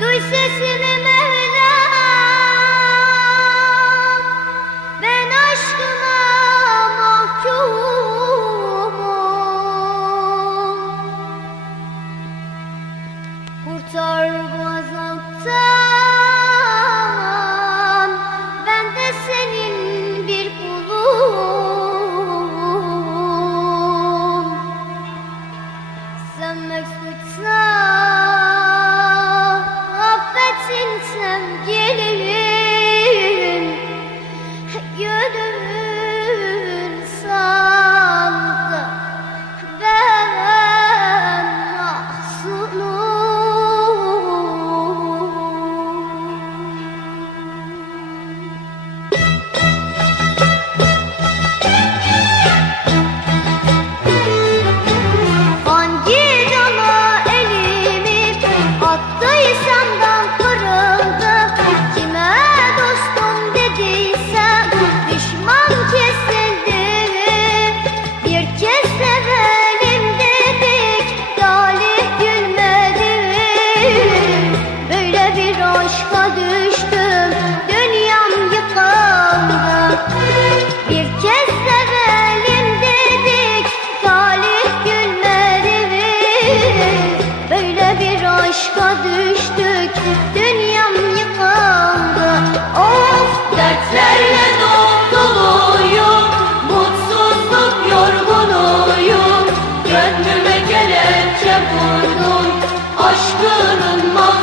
Duy sesimi Ben aşkına mahkumum. Kurtar bu Ben de senin bir kulum. Sen mefutsan ateşe vurdun Aşkının mal